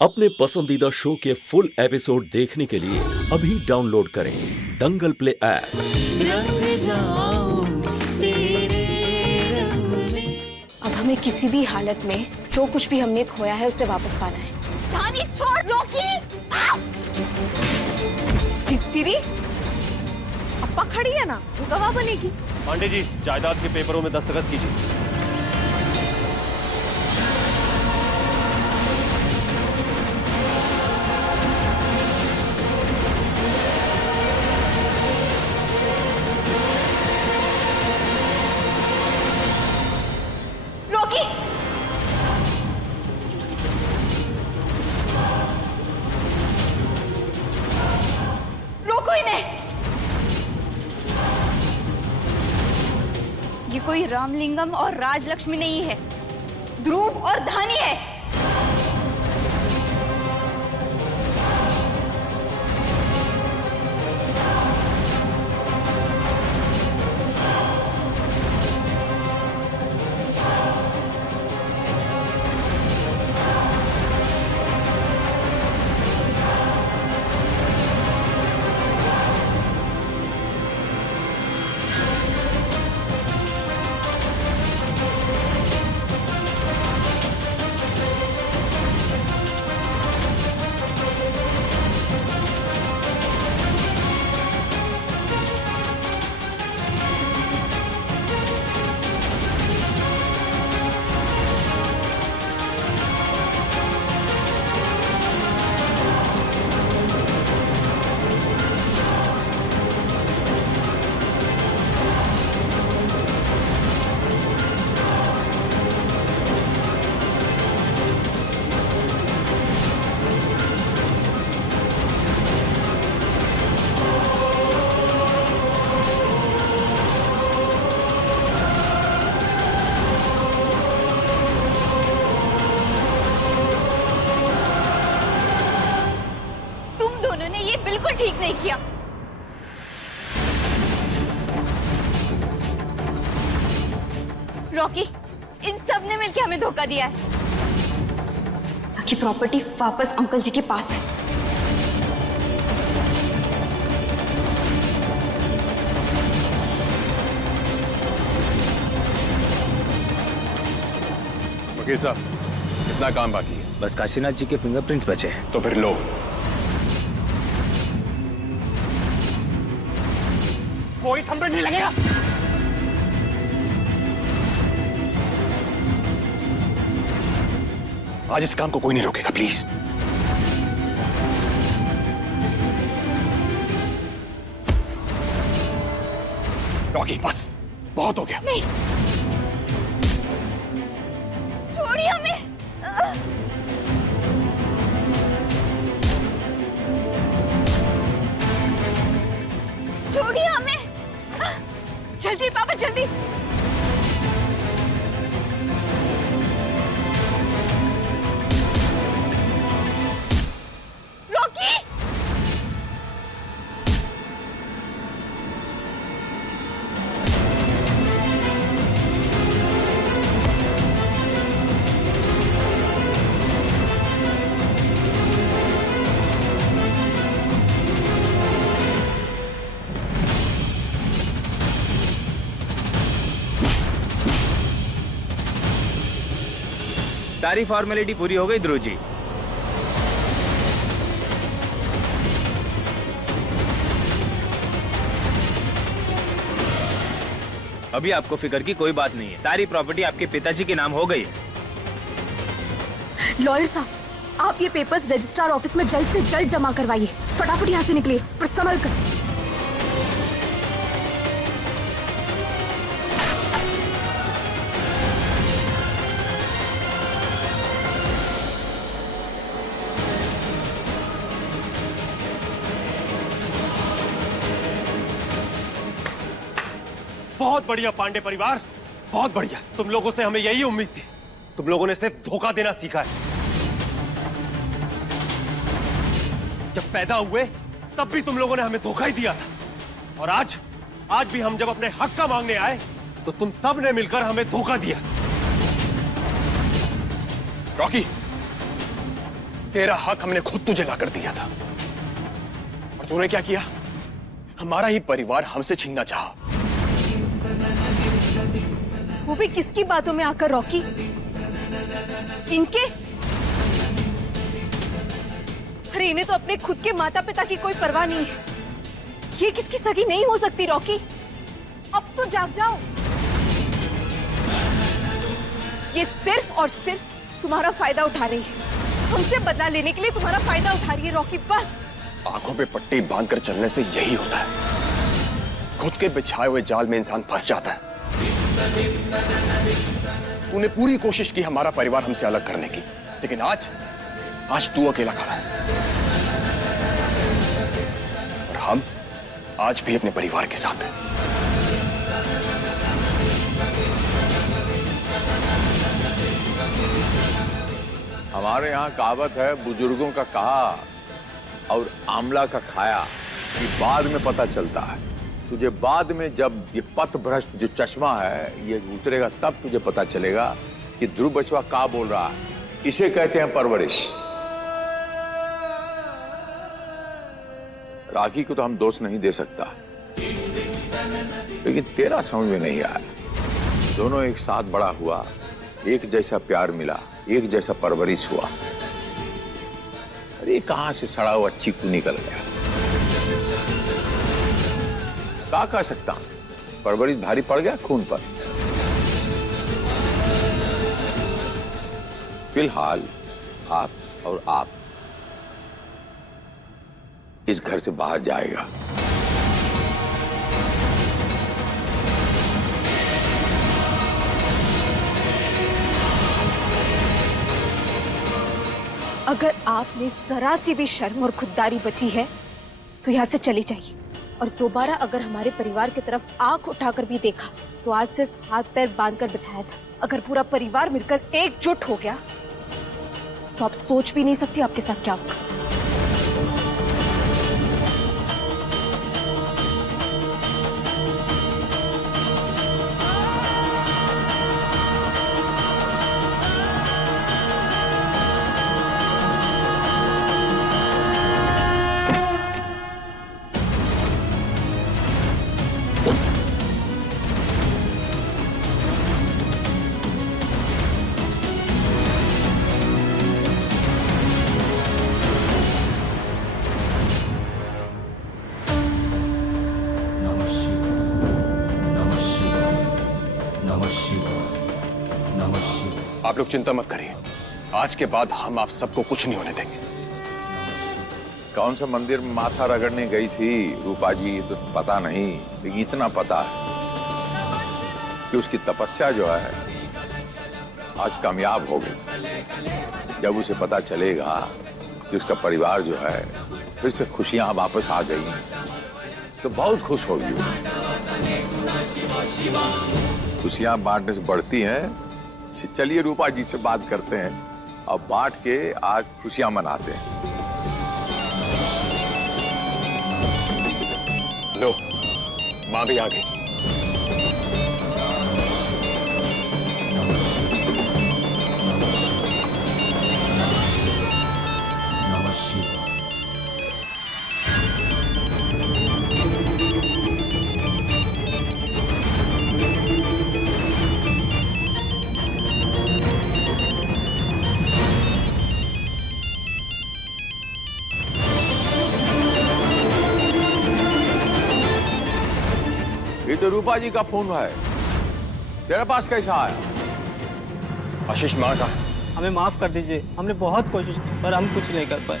अपने पसंदीदा शो के फुल एपिसोड देखने के लिए अभी डाउनलोड करें दंगल प्ले ऐप। अब हमें किसी भी हालत में जो कुछ भी हमने खोया है उसे वापस पाना है। धानी छोड़ लौकी। दीदी अप्पा खड़ी है ना, वो गवाह बनेगी। पांडे जी, जायदाद के पेपरों में दस्तखत कीजिए। लौकी रोको इन्हें। ये कोई रामलिंगम और राजलक्ष्मी नहीं है, ध्रुव और धानी है। ये बिल्कुल ठीक नहीं किया। रॉकी, इन सब ने मिलकर हमें धोखा दिया है ताकि प्रॉपर्टी वापस अंकल जी के पास है। वकील साहब, कितना काम बाकी है? बस काशीनाथ जी के फिंगरप्रिंट्स बचे हैं। तो फिर लो। कोई थंबनेल नहीं लगेगा। आज इस काम को कोई नहीं रोकेगा, प्लीज। रॉकी, बस बहुत हो गया। नहीं, छोड़िए हमें। छोड़िए हमें। जल्दी पापा, जल्दी। रॉकी, सारी फॉर्मेलिटी पूरी हो गई ध्रुव जी। अभी आपको फिक्र की कोई बात नहीं है, सारी प्रॉपर्टी आपके पिताजी के नाम हो गई है। लॉयर साहब, आप ये पेपर्स रजिस्ट्रार ऑफिस में जल्द से जल्द जमा करवाइए। फटाफट यहाँ से निकलिए, पर संभल कर। बहुत बढ़िया पांडे परिवार, बहुत बढ़िया। तुम लोगों से हमें यही उम्मीद थी। तुम लोगों ने सिर्फ धोखा देना सीखा है। जब पैदा हुए तब भी तुम लोगों ने हमें धोखा ही दिया था, और आज भी हम जब अपने हक का मांगने आए तो तुम सब ने मिलकर हमें धोखा दिया। रॉकी, तेरा हक हमने खुद तुझे लाकर दिया था और तूने क्या किया? हमारा ही परिवार हमसे छीनना चाहा। वो भी किसकी बातों में आकर, रॉकी? इनके? अरे इन्हें तो अपने खुद के माता पिता की कोई परवाह नहीं है। ये किसकी सगी नहीं हो सकती, रॉकी। अब तो जाग जाओ। ये सिर्फ और सिर्फ तुम्हारा फायदा उठा रही है, हमसे बदला लेने के लिए तुम्हारा फायदा उठा रही है, रॉकी। बस आंखों पे पट्टी बांधकर चलने से यही होता है, खुद के बिछाए हुए जाल में इंसान फंस जाता है। तूने पूरी कोशिश की हमारा परिवार हमसे अलग करने की, लेकिन आज तू अकेला खड़ा है और हम आज भी अपने परिवार के साथ हैं। हमारे यहाँ कहावत है, बुजुर्गों का कहा और आमला का खाया, ये बाद में पता चलता है तुझे। बाद में जब ये पथ भ्रष्ट जो चश्मा है ये उतरेगा, तब तुझे पता चलेगा कि ध्रुव बचवा क्या बोल रहा है। इसे कहते हैं परवरिश। राखी को तो हम दोष नहीं दे सकता, लेकिन तेरा समझ में नहीं आया। दोनों एक साथ बड़ा हुआ, एक जैसा प्यार मिला, एक जैसा परवरिश हुआ। अरे कहां से सड़ा हुआ चीकू निकल गया। क्या कह सकता, परवरिश भारी पड़ गया खून पर। फिलहाल आप और आप इस घर से बाहर जाएगा। अगर आप में जरा सी भी शर्म और खुददारी बची है तो यहाँ से चली जाइए, और दोबारा अगर हमारे परिवार की तरफ आंख उठाकर भी देखा तो आज सिर्फ हाथ पैर बांधकर बिठाया था। अगर पूरा परिवार मिलकर एकजुट हो गया तो आप सोच भी नहीं सकती आपके साथ क्या होगा। आप लोग चिंता मत करिए, आज के बाद हम आप सबको कुछ नहीं होने देंगे। कौन सा मंदिर में माथा रगड़ने गई थी रूपा जी, तो पता नहीं, लेकिन इतना पता है कि उसकी तपस्या जो है आज कामयाब हो गई। जब उसे पता चलेगा कि उसका परिवार जो है फिर से खुशियां वापस आ गई तो बहुत खुश होगी। खुशियां बांटने से बढ़ती हैं। चलिए रूपा जी से बात करते हैं और बांट के आज खुशियां मनाते हैं। लो, मां भी आ गई। ये तो रूपा जी का फोन है, तेरे पास कैसा आया? आशीष मां का। हमें माफ कर दीजिए, हमने बहुत कोशिश की पर हम कुछ नहीं कर पाए।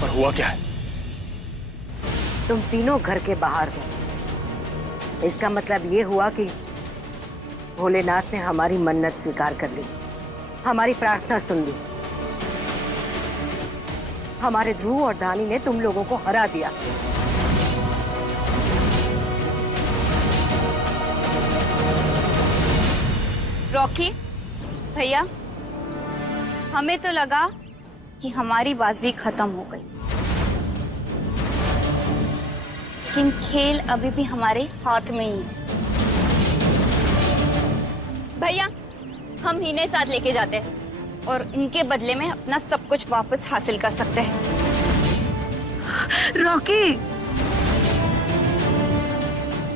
पर हुआ क्या है? तुम तीनों घर के बाहर हो। इसका मतलब ये हुआ कि भोलेनाथ ने हमारी मन्नत स्वीकार कर ली, हमारी प्रार्थना सुन ली। हमारे ध्रुव और धानी ने तुम लोगों को हरा दिया। रॉकी भैया, हमें तो लगा कि हमारी बाजी खत्म हो गई, लेकिन खेल अभी भी हमारे हाथ में ही है। भैया, हम इन्हें साथ लेके जाते हैं और इनके बदले में अपना सब कुछ वापस हासिल कर सकते हैं। रॉकी,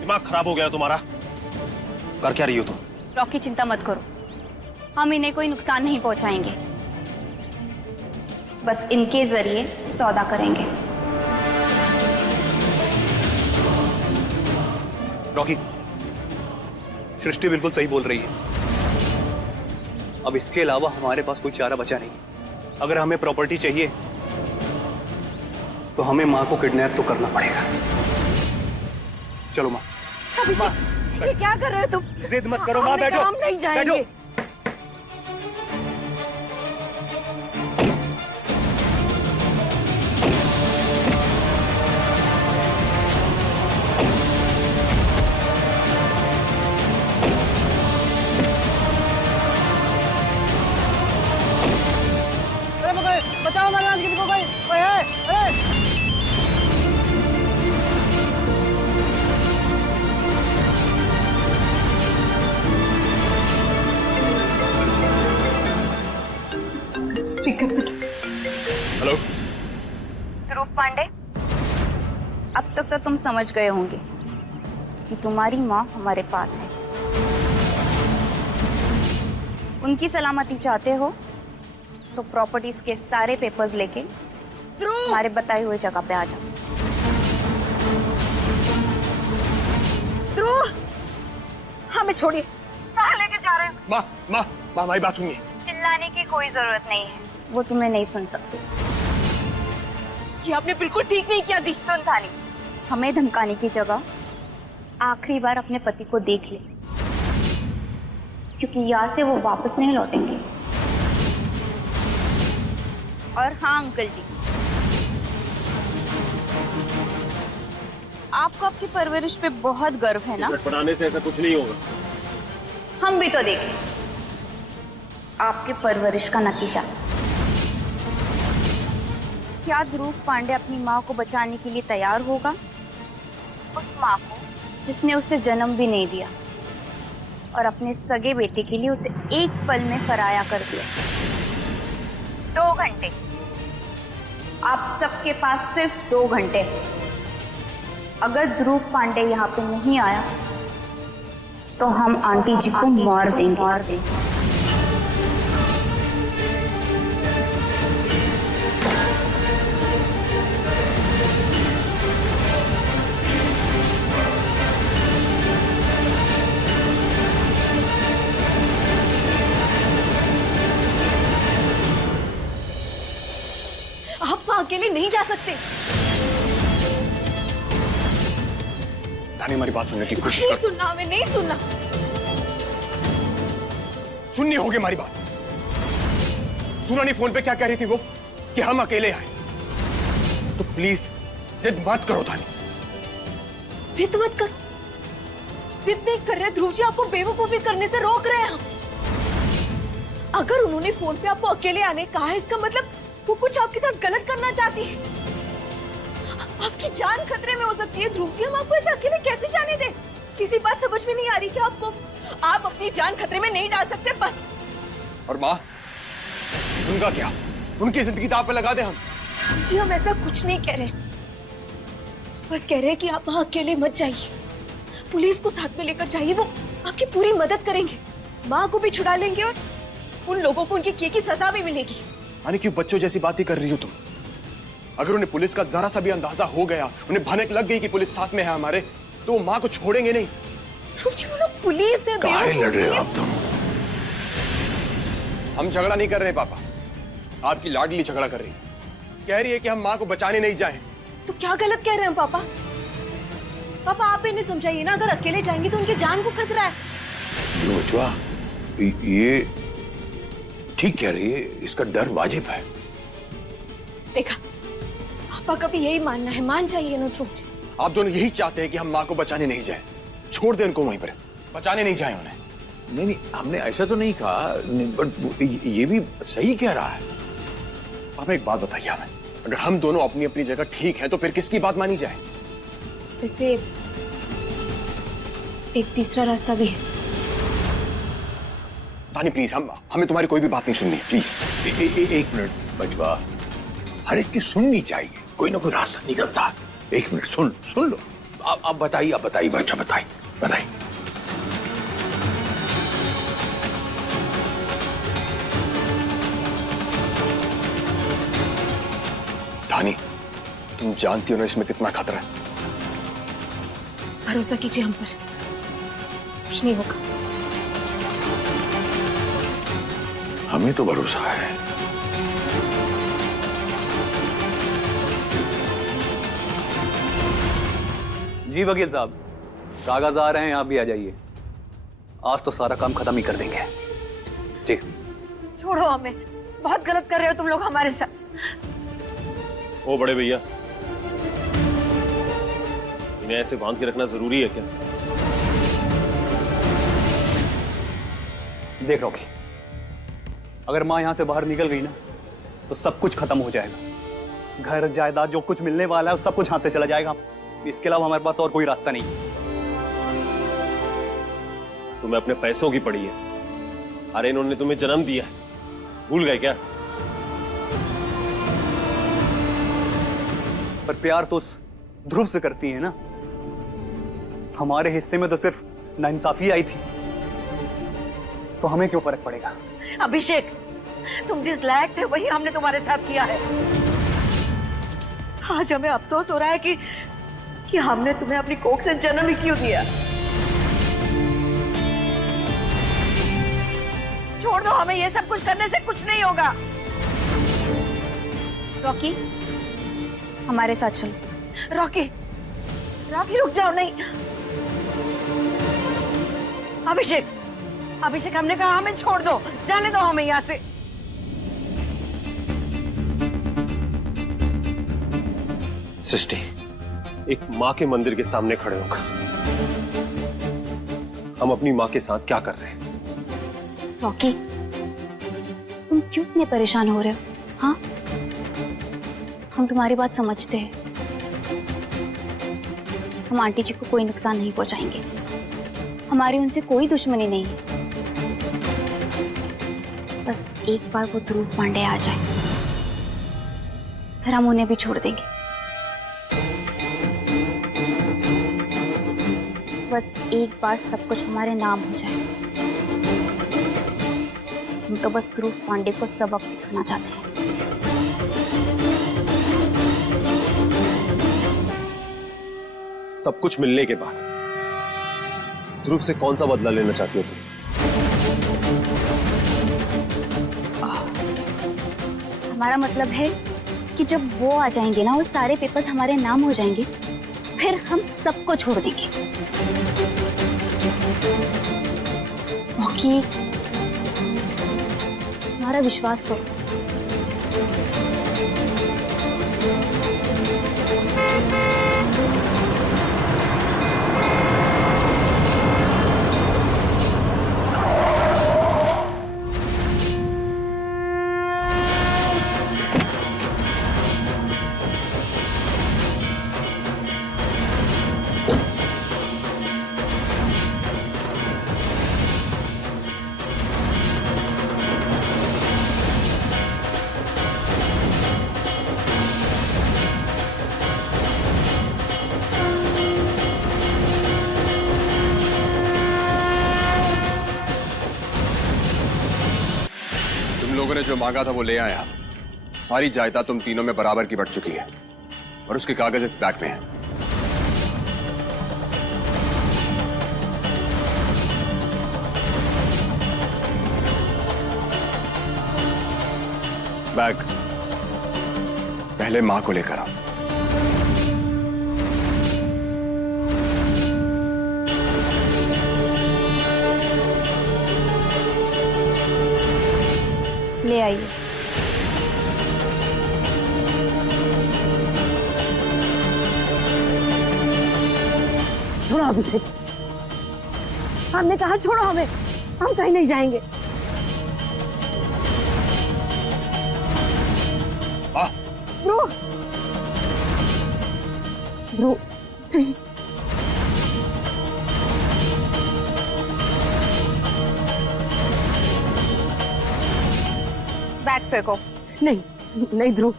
दिमाग खराब हो गया तुम्हारा? कर क्या रही हो तुम? रॉकी, चिंता मत करो, हम इन्हें कोई नुकसान नहीं पहुंचाएंगे, बस इनके जरिए सौदा करेंगे। रॉकी, सृष्टि बिल्कुल सही बोल रही है। अब इसके अलावा हमारे पास कोई चारा बचा नहीं। अगर हमें प्रॉपर्टी चाहिए तो हमें माँ को किडनैप तो करना पड़ेगा। चलो माँ। माँ, ये क्या कर रहे हो तुम? जिद मत करो माँ, बैठो। हम नहीं जाएंगे। बैठो। बचाओ मरवान, किसी को कोई है? अरे हेलो ध्रुव पांडे, अब तक तो तुम समझ गए होंगे कि तुम्हारी माँ हमारे पास है। उनकी सलामती चाहते हो तो प्रॉपर्टीज के सारे पेपर्स लेके हमारे बताए हुए जगह पे आ जाओ। ध्रुव, हमें छोड़िए। कहाँ लेके जा रहे हैं? माँ माँ माँ, हमारी बात सुनिए। चिल्लाने की कोई जरूरत नहीं है, वो तुम्हें नहीं सुन सकते। ये आपने बिल्कुल ठीक नहीं किया दी। सुन थानी, हमें धमकाने की जगह आखिरी बार अपने पति को देख ले, क्योंकि यहाँ से वो वापस नहीं लौटेंगे। और हाँ अंकल जी, आपको आपकी परवरिश पे बहुत गर्व है ना? पढ़ाने से ऐसा कुछ नहीं होगा। हम भी तो देखें आपके परवरिश का नतीजा। क्या ध्रुव पांडे अपनी माँ को बचाने के लिए तैयार होगा? उस माँ को जिसने उसे जन्म भी नहीं दिया और अपने सगे बेटे के लिए उसे एक पल में पराया कर दिया। 2 घंटे, आप सबके पास सिर्फ 2 घंटे। अगर ध्रुव पांडे यहाँ पे नहीं आया तो हम आंटी जी को मार देंगे। आप वहां अकेले नहीं जा सकते। धानी, हमारी बात सुनने की कोशिश नहीं कर। सुनना, हमें नहीं सुनना। सुननी होगी हमारी बात। सुना नहीं फोन पे क्या कह रही थी वो? कि हम अकेले आए। तो प्लीज जिद मत करो धानी। जिद मत करो। जिद नहीं कर रहे ध्रुव जी, आपको बेवकूफी करने से रोक रहे हैं हम। अगर उन्होंने फोन पे आपको अकेले आने कहा है, इसका मतलब वो कुछ आपके साथ गलत करना चाहती है। आपकी जान खतरे में हो सकती है ध्रुव जी, हम आपको ऐसे अकेले कैसे जाने दें? किसी बात समझ में नहीं आ रही क्या आपको? आप अपनी जान खतरे में नहीं डाल सकते बस। और माँ, उनका क्या? उनकी जिंदगी दांव पे लगा दे हम? जी हम ऐसा कुछ नहीं कह रहे, बस कह रहे हैं कि आप वहां अकेले मत जाइए। पुलिस को साथ में लेकर जाइए, वो आपकी पूरी मदद करेंगे, माँ को भी छुड़ा लेंगे और उन लोगों को उनके किए की सजा भी मिलेगी। यानी क्यों बच्चों जैसी बातें कर रही हो तुम? अगर उन्हें पुलिस का जरा सा भी अंदाजा हो गया, उन्हें भनक लग गई कि पुलिस साथ में है हमारे, तो वो माँ को छोड़ेंगे नहीं। ध्रुव जी, वो लोग पुलिस है। काहे लड़ रहे हो आप तुम? हम झगड़ा नहीं कर रहे पापा, आपकी लाडली झगड़ा कर रही। कह रही है कि हम माँ को बचाने नहीं जाएं। तो क्या गलत कह रहे हैं पापा? पापा आप इन्हें समझाइए ना, अगर अकेले जाएंगे तो उनके जान को खतरा है। बचवा, ये ठीक कह रही है, इसका डर वाजिब है। देखा, पापा का भी यही मानना है, मान जाइए ना ध्रुव जी। आप दोनों यही चाहते हैं कि हम माँ को बचाने नहीं जाए। छोड़ दे उनको वहीं पर, बचाने नहीं जाए उन्हें। नहीं नहीं, हमने ऐसा तो नहीं कहा, बट ये भी सही कह रहा है। पापा एक बात बताइए हमें, अगर हम दोनों अपनी अपनी जगह ठीक है तो फिर किसकी बात मानी जाए? वैसे एक तीसरा रास्ता भी है। तानी प्लीज, हमें तुम्हारी कोई भी बात नहीं सुननी, प्लीज। एक मिनट बचवा, हर एक की सुननी चाहिए, कोई ना कोई रास्ता निकलता है। एक मिनट सुन लो। आप बताइए बच्चा, बताइए। तानी, तुम जानती हो ना इसमें कितना खतरा है। भरोसा कीजिए हम पर, कुछ नहीं होगा। हमें तो भरोसा है। जी वकील साहब, कागज आ रहे हैं, आप भी आ जाइए। आज तो सारा काम खत्म ही कर देंगे। जी। छोड़ो हमें, बहुत गलत कर रहे हो तुम लोग हमारे साथ। ओ बड़े भैया, इन्हें ऐसे बांध के रखना जरूरी है क्या? देख रॉकी, अगर माँ यहां से बाहर निकल गई ना तो सब कुछ खत्म हो जाएगा। घर जायदाद जो कुछ मिलने वाला है सब कुछ हाथ से चला जाएगा। इसके अलावा हमारे पास और कोई रास्ता नहीं। तुम्हें अपने पैसों की पड़ी है। अरे इन्होंने तुम्हें जन्म दिया है, भूल गए क्या? पर प्यार तो उस ध्रुव से करती है ना। हमारे हिस्से में तो सिर्फ नाइंसाफी आई थी, तो हमें क्यों फर्क पड़ेगा? अभिषेक, तुम जिस लायक थे वही हमने तुम्हारे साथ किया है। आज हमें अफसोस हो रहा है कि हमने तुम्हें अपनी कोख से जन्म ही क्यों दिया। छोड़ दो हमें, ये सब कुछ करने से कुछ नहीं होगा। रॉकी, हमारे साथ चलो। रॉकी रुक जाओ। नहीं अभिषेक, हमने कहा हमें छोड़ दो, जाने दो हमें यहाँ से। सृष्टि, एक माँ के मंदिर के सामने खड़े होकर हम अपनी माँ के साथ क्या कर रहे हैं? रॉकी, तुम क्यों इतने परेशान हो रहे हो? हाँ, हम तुम्हारी बात समझते हैं। हम आंटी जी को कोई नुकसान नहीं पहुंचाएंगे। हमारी उनसे कोई दुश्मनी नहीं है। बस एक बार वो ध्रुव पांडे आ जाए, फिर हम उन्हें भी छोड़ देंगे। बस एक बार सब कुछ हमारे नाम हो जाए। हम तो बस ध्रुव पांडे को सबक सिखाना चाहते हैं। सब कुछ मिलने के बाद ध्रुव से कौन सा बदला लेना चाहती हो तुम? हमारा मतलब है कि जब वो आ जाएंगे ना और सारे पेपर्स हमारे नाम हो जाएंगे, फिर हम सबको छोड़ देंगे। रॉकी, हमारा विश्वास करो। लोगों ने जो मांगा था वो ले आया। सारी जायदाद तुम तीनों में बराबर की बढ़ चुकी है और उसके कागज इस बैग में है। बैग पहले मां को लेकर आओ। ले आइए। छोड़ो अभिषेक, हमने कहा छोड़ो हमें, हम कहीं नहीं जाएंगे। ध्रुव, ध्रुव, नहीं। बैग फेंको। नहीं नहीं ध्रुव,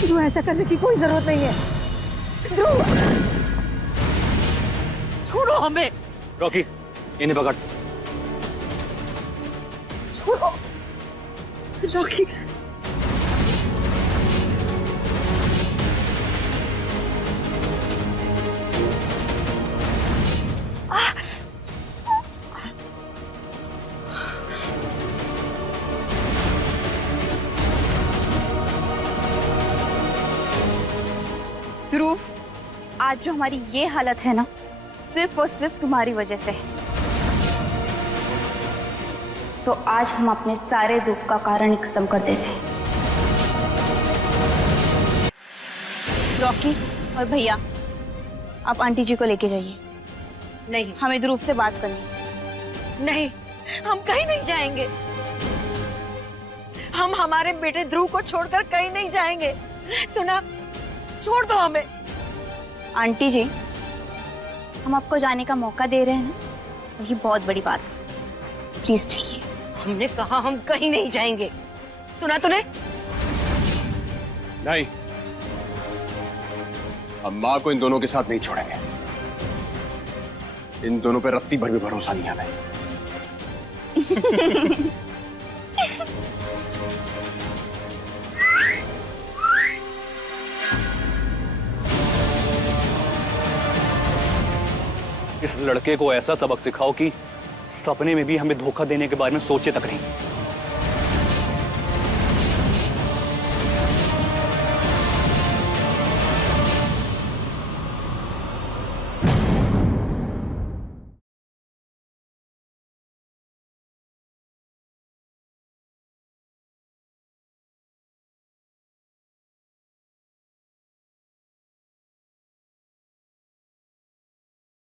ध्रुव ऐसा करने की कोई जरूरत नहीं है। ध्रुव छोड़ो हमें। रॉकी इन्हें पकड़। छोड़ो रॉकी। ध्रुव, आज जो हमारी ये हालत है ना, सिर्फ और सिर्फ तुम्हारी वजह से है। तो आज हम अपने सारे दुख का कारण ही खत्म कर देते हैं। रॉकी और भैया, आप आंटी जी को लेके जाइए। नहीं हमें ध्रुव से बात करनी है। नहीं, हम कहीं नहीं जाएंगे। हम हमारे बेटे ध्रुव को छोड़कर कहीं नहीं जाएंगे। सुना, छोड़ दो हमें। आंटी जी, हम आपको जाने का मौका दे रहे हैं ना, यही बहुत बड़ी बात है। प्लीज जाइए। हमने कहा हम कहीं नहीं जाएंगे, सुना तूने? नहीं, हम माँ को इन दोनों के साथ नहीं छोड़ेंगे। इन दोनों पे रत्ती भर भी भरोसा नहीं हमें। इस लड़के को ऐसा सबक सिखाओ कि सपने में भी हमें धोखा देने के बारे में सोचे तक नहीं।